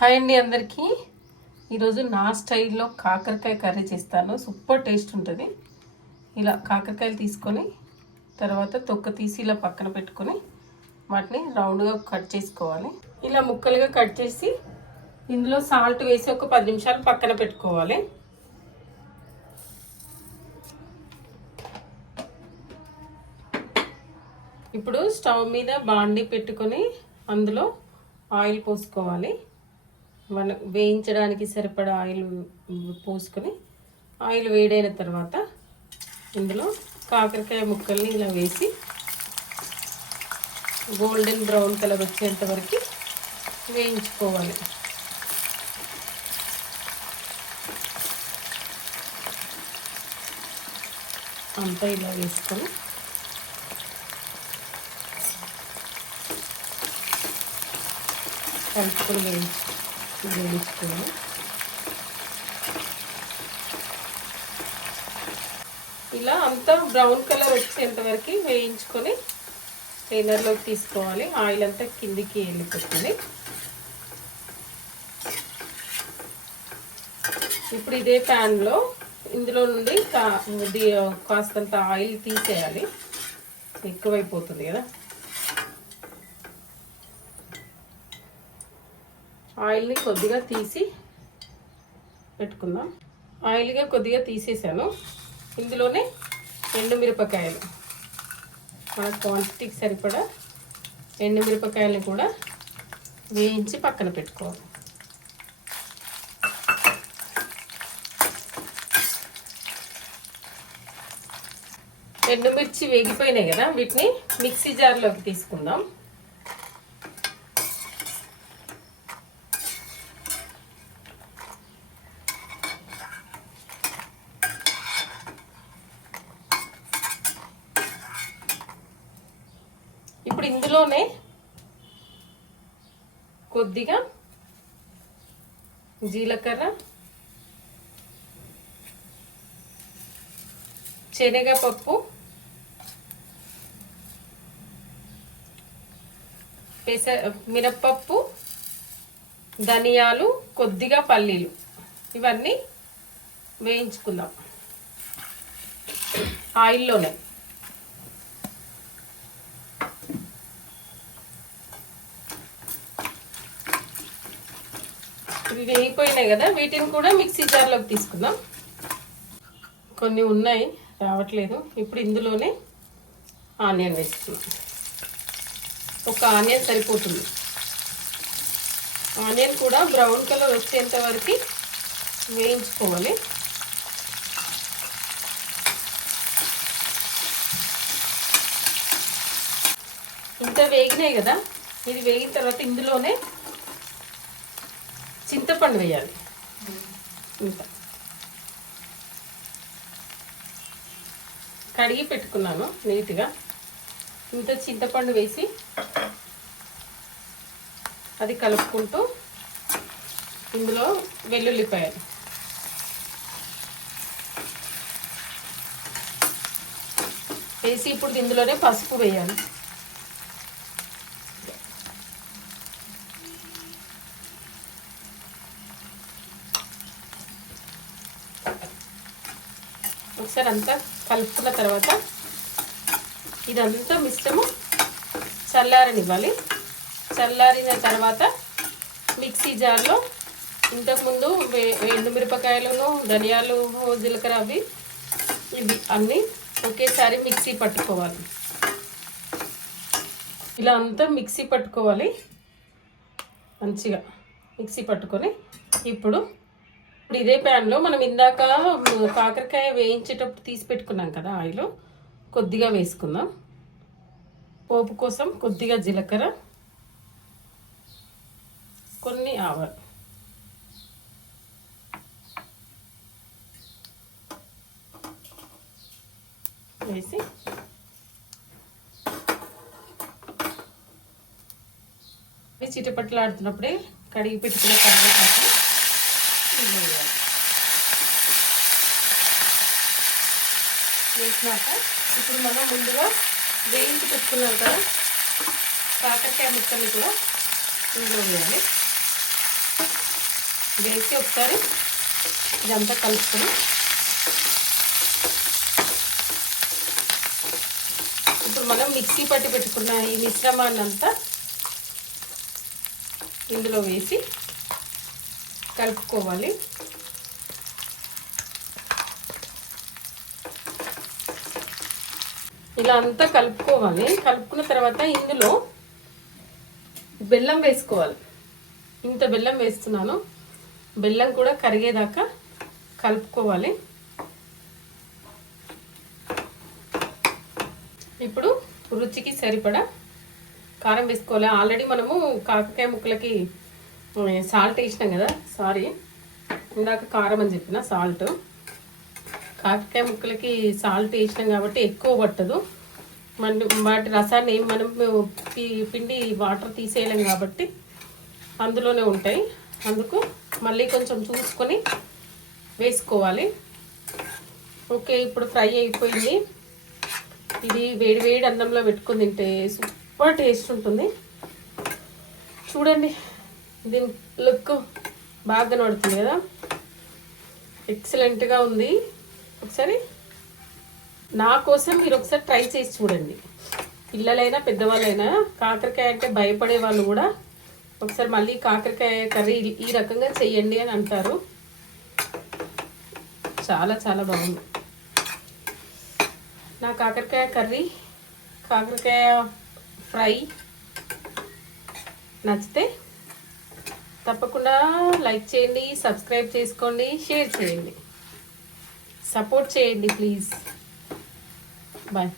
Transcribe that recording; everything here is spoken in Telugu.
హాయ్ అండి అందరికీ. ఈరోజు నా స్టైల్లో కాకరకాయ కర్రీ చేస్తాను. సూపర్ టేస్ట్ ఉంటుంది. ఇలా కాకరకాయలు తీసుకొని తర్వాత తొక్క తీసి ఇలా పక్కన పెట్టుకొని వాటిని రౌండ్గా కట్ చేసుకోవాలి. ఇలా ముక్కలుగా కట్ చేసి ఇందులో సాల్ట్ వేసి ఒక 10 నిమిషాలు పక్కన పెట్టుకోవాలి. ఇప్పుడు స్టవ్ మీద బాండీ పెట్టుకొని అందులో ఆయిల్ పోసుకోవాలి. మనం వేయించడానికి సరిపడా ఆయిల్ పోసుకొని ఆయిల్ వేడైన తర్వాత ఇందులో కాకరకాయ ముక్కల్ని ఇలా వేసి గోల్డెన్ బ్రౌన్ కలర్ వచ్చేంత వరకు వేయించుకోవాలి. అంతా ఇలా వేసుకొని కలుపుకొని వేయించుకోవాలి. ఇలా అంతా బ్రౌన్ కలర్ వచ్చేంత వరకు వేయించుకొని స్ట్రైనర్లోకి తీసుకోవాలి. ఆయిల్ అంతా కిందికి వెళ్ళిపోతుంది. ఇప్పుడు ఇదే ప్యాన్లో ఇందులో నుండి కాస్తంత ఆయిల్ తీసేయాలి, ఎక్కువైపోతుంది కదా. ఆయిల్ని కొద్దిగా తీసి పెట్టుకుందాం. ఆయిల్గా కొద్దిగా తీసేసాను. ఇందులోనే ఎండుమిరపకాయలు, మన క్వాంటిటీకి సరిపడా ఎండుమిరపకాయలని కూడా వేయించి పక్కన పెట్టుకోవాలి. ఎండుమిర్చి వేగిపోయినాయి కదా, వీటిని మిక్సీ జార్లోకి తీసుకుందాం. ఇప్పుడు ఇందులోనే కొద్దిగా జీలకర్ర, శనగపప్పు, మినప్పప్పు, ధనియాలు, కొద్దిగా పల్లీలు ఇవన్నీ వేయించుకుందాం ఆయిల్లోనే. ఇవి వేగిపోయినాయి కదా, వీటిని కూడా మిక్సీ జార్లోకి తీసుకుందాం. కొన్ని ఉన్నాయి, రావట్లేదు. ఇప్పుడు ఇందులోనే ఆనియన్ వేసుకుందాం. ఒక ఆనియన్ సరిపోతుంది. ఆనియన్ కూడా బ్రౌన్ కలర్ వచ్చేంత వరకు వేయించుకోవాలి. ఇంత వేగినాయి కదా, ఇది వేగిన తర్వాత ఇందులోనే చింతపండు వేయాలి. ఇంత కడిగి పెట్టుకున్నాను నీట్గా. ఇంత చింతపండు వేసి అది కలుపుకుంటూ ఇందులో వెల్లుల్లిపాయలు వేసి ఇప్పుడు ఇందులోనే పసుపు వేయాలి. ఒకసారి అంతా కలుపుకున్న తర్వాత ఇదంతా మిశ్రమం చల్లారనివ్వాలి. చల్లారిన తర్వాత మిక్సీ జార్లో ఇంతకుముందు ఎండుమిరపకాయలను, ధనియాలు, జీలకర్ర ఇవి అన్నీ ఒకేసారి మిక్సీ పట్టుకోవాలి. ఇలా అంతా మిక్సీ పట్టుకోవాలి. మంచిగా మిక్సీ పట్టుకొని ఇప్పుడు ఇదే ప్యాన్లో మనం ఇందాక కాకరకాయ వేయించేటప్పుడు తీసి పెట్టుకున్నాం కదా, ఆయిల్ కొద్దిగా వేసుకుందాం. పోపు కోసం కొద్దిగా జీలకర్ర, కొన్ని ఆవాలు వేసి చిటపట్లాడుతున్నప్పుడే కడిగి పెట్టుకున్న కరివేపాకు వేసినాక ఇప్పుడు మనం ముందుగా వేయించి పెట్టుకున్నాం కదా కాకరకాయ ముక్కల్ని కూడా ఇందులో వేయాలి. వేసి ఒకసారి ఇదంతా కలుపుకొని ఇప్పుడు మనం మిక్సీ పట్టి పెట్టుకున్న ఈ మిశ్రమాన్ని అంతా ఇందులో వేసి కలుపుకోవాలి. ఇలా అంతా కలుపుకోవాలి. కలుపుకున్న తర్వాత ఇందులో బెల్లం వేసుకోవాలి. ఇంత బెల్లం వేస్తున్నాను. బెల్లం కూడా కరిగేదాకా కలుపుకోవాలి. ఇప్పుడు రుచికి సరిపడా కారం వేసుకోవాలి. ఆల్రెడీ మనము కాకరకాయ ముక్కలకి సాల్ట్ వేసినాం కదా, సారీ ఇందాక కారం అని చెప్పిన సాల్ట్. కాకరకాయ ముక్కలకి సాల్ట్ వేసినాం కాబట్టి ఎక్కువ పట్టదు. వాటి రసాన్ని మనం పిండి వాటర్ తీసేయలేం కాబట్టి అందులోనే ఉంటాయి. అందుకు మళ్ళీ కొంచెం చూసుకొని వేసుకోవాలి. ఓకే, ఇప్పుడు ఫ్రై అయిపోయింది. ఇది వేడి వేడి అన్నంలో పెట్టుకుని తింటే సూపర్ టేస్ట్ ఉంటుంది. చూడండి, దీని లుక్ బాగా కనబడుతుంది కదా, ఎక్సలెంట్గా ఉంది. ఒకసారి నా కోసం మీరు ఒకసారి ట్రై చేసి చూడండి. పిల్లలైనా పెద్దవాళ్ళైనా కాకరకాయ అంటే భయపడే వాళ్ళు కూడా ఒకసారి మళ్ళీ కాకరకాయ కర్రీ ఈ రకంగా చెయ్యండి అని అంటారు. చాలా చాలా బాగుంది. నా కాకరకాయ కర్రీ, కాకరకాయ ఫ్రై నచ్చితే తప్పకుండా లైక్ చేయండి, సబ్స్క్రైబ్ చేసుకోండి, షేర్ చేయండి, సపోర్ట్ చేయండి ప్లీజ్. బాయ్.